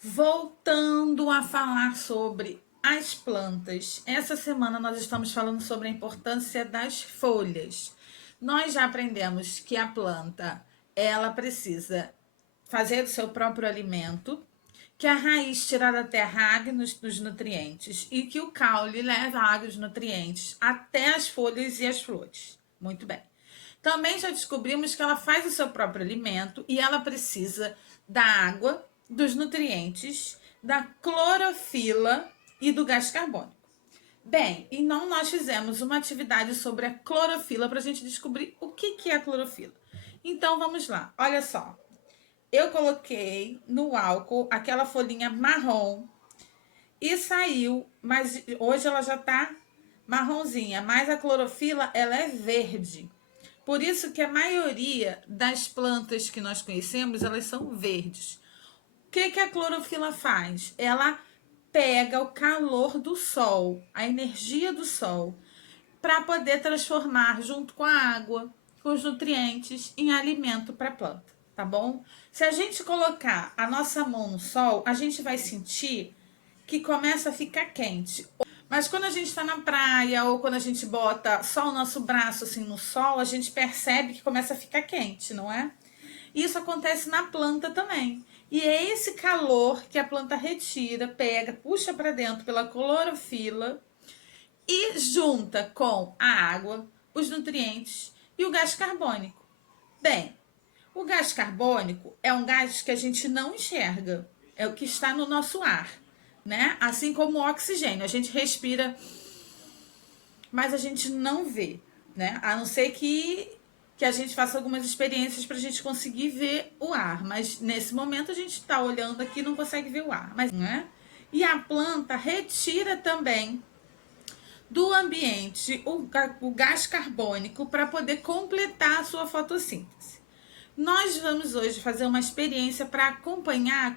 Voltando a falar sobre as plantas, essa semana nós estamos falando sobre a importância das folhas. Nós já aprendemos que a planta, ela precisa fazer o seu próprio alimento, que a raiz tira da terra a água dos nutrientes e que o caule leva a água e os nutrientes até as folhas e as flores. Muito bem. Também já descobrimos que ela faz o seu próprio alimento e ela precisa da água, dos nutrientes, da clorofila e do gás carbônico. Bem, então nós fizemos uma atividade sobre a clorofila para a gente descobrir o que é a clorofila. Então vamos lá, olha só. Eu coloquei no álcool aquela folhinha marrom e saiu, mas hoje ela já está marronzinha, mas a clorofila ela é verde. Por isso que a maioria das plantas que nós conhecemos, elas são verdes. O que a clorofila faz? Ela pega o calor do sol, a energia do sol, para poder transformar junto com a água, com os nutrientes, em alimento para a planta, tá bom? Se a gente colocar a nossa mão no sol, a gente vai sentir que começa a ficar quente. Mas quando a gente está na praia ou quando a gente bota só o nosso braço assim no sol, a gente percebe que começa a ficar quente, não é? Isso acontece na planta também. E é esse calor que a planta retira, pega, puxa para dentro pela clorofila e junta com a água, os nutrientes e o gás carbônico. Bem, o gás carbônico é um gás que a gente não enxerga, é o que está no nosso ar, né? Assim como o oxigênio, a gente respira, mas a gente não vê, né? A não ser que a gente faça algumas experiências para a gente conseguir ver o ar, mas nesse momento a gente está olhando aqui e não consegue ver o ar, mas né? E a planta retira também do ambiente o gás carbônico para poder completar a sua fotossíntese. Nós vamos hoje fazer uma experiência para acompanhar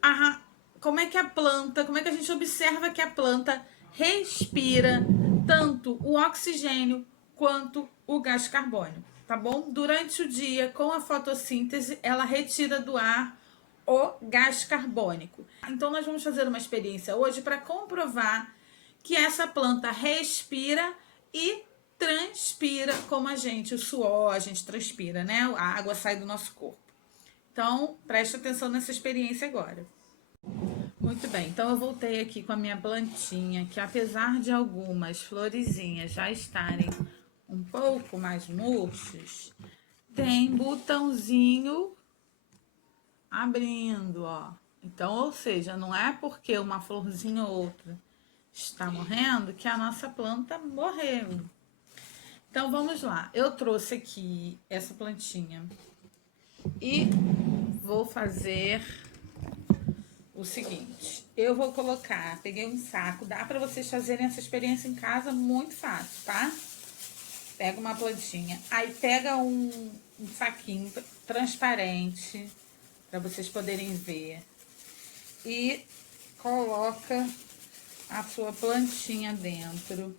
a, como é que a planta, como é que a gente observa que a planta respira tanto o oxigênio quanto o gás carbônico, tá bom? Durante o dia, com a fotossíntese, ela retira do ar o gás carbônico. Então, nós vamos fazer uma experiência hoje para comprovar que essa planta respira e transpira como a gente, o suor, a gente transpira, né? A água sai do nosso corpo. Então, preste atenção nessa experiência agora. Muito bem, então eu voltei aqui com a minha plantinha, que apesar de algumas florezinhas já estarem um pouco mais murchas, tem botãozinho abrindo, ó. Então, ou seja, não é porque uma florzinha ou outra está morrendo que a nossa planta morreu. Então, vamos lá. Eu trouxe aqui essa plantinha e vou fazer o seguinte. Eu vou colocar, peguei um saco, dá para vocês fazerem essa experiência em casa muito fácil, tá? Pega uma plantinha, aí pega um saquinho transparente para vocês poderem ver e coloca a sua plantinha dentro.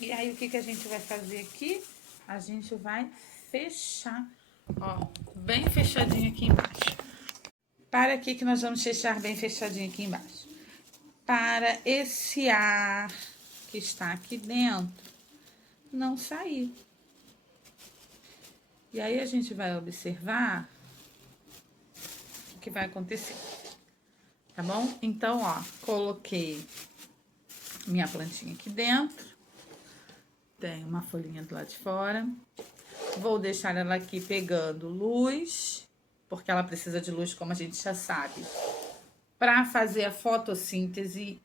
E aí o que a gente vai fazer aqui? A gente vai fechar, ó, bem fechadinho aqui embaixo. Para que nós vamos fechar bem fechadinho aqui embaixo? Para esse ar que está aqui dentro não sair. E aí a gente vai observar o que vai acontecer. Tá bom? Então, ó, coloquei minha plantinha aqui dentro. Tem uma folhinha do lado de fora. Vou deixar ela aqui pegando luz, porque ela precisa de luz, como a gente já sabe, para fazer a fotossíntese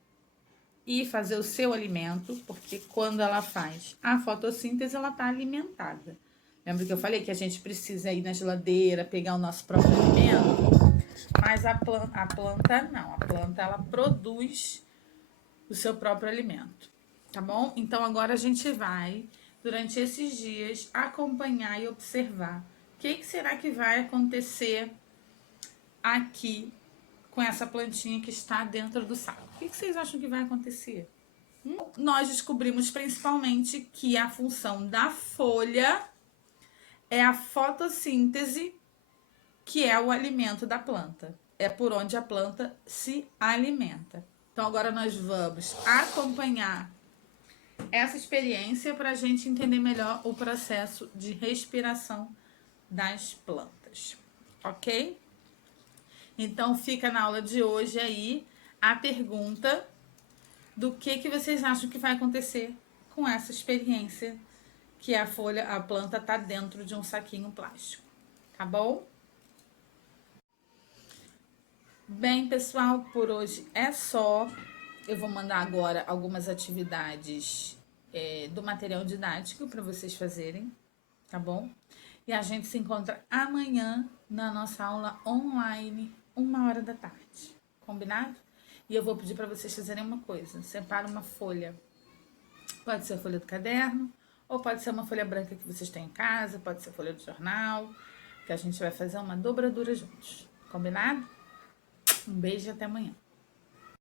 e fazer o seu alimento, porque quando ela faz a fotossíntese, ela está alimentada. Lembra que eu falei que a gente precisa ir na geladeira, pegar o nosso próprio alimento? Mas a planta não, a planta ela produz o seu próprio alimento, tá bom? Então agora a gente vai, durante esses dias, acompanhar e observar o que será que vai acontecer aqui com essa plantinha que está dentro do saco. O que vocês acham que vai acontecer? Nós descobrimos principalmente que a função da folha é a fotossíntese, que é o alimento da planta. É por onde a planta se alimenta. Então agora nós vamos acompanhar essa experiência para a gente entender melhor o processo de respiração das plantas, ok? Então fica na aula de hoje aí a pergunta do que vocês acham que vai acontecer com essa experiência que a planta está dentro de um saquinho plástico, tá bom? Bem, pessoal, por hoje é só. Eu vou mandar agora algumas atividades do material didático para vocês fazerem, tá bom? E a gente se encontra amanhã na nossa aula online, 1h da tarde, combinado? E eu vou pedir para vocês fazerem uma coisa: separa uma folha, pode ser a folha do caderno, ou pode ser uma folha branca que vocês têm em casa, pode ser a folha do jornal, que a gente vai fazer uma dobradura juntos, combinado? Um beijo e até amanhã.